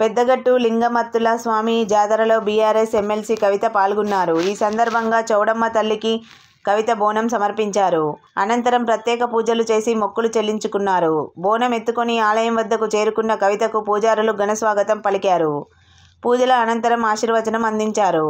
పెద్దగట్టు లింగమత్తుల స్వామి జాతరలో BRS MLC కవిత పాల్గొన్నారు. ఈ సందర్భంగా చౌడమ్మ తల్లికి కవిత బోనం సమర్పించారు. అనంతరం ప్రత్యేక పూజలు చేసి మొక్కులు చెల్లించుకున్నారు. బోనం ఎత్తుకొని ఆలయం వద్దకు చేరుకున్న కవితకు పూజారులు ఘనస్వాగతం పలికారు. పూజల అనంతరం ఆశీర్వచనం అందించారు.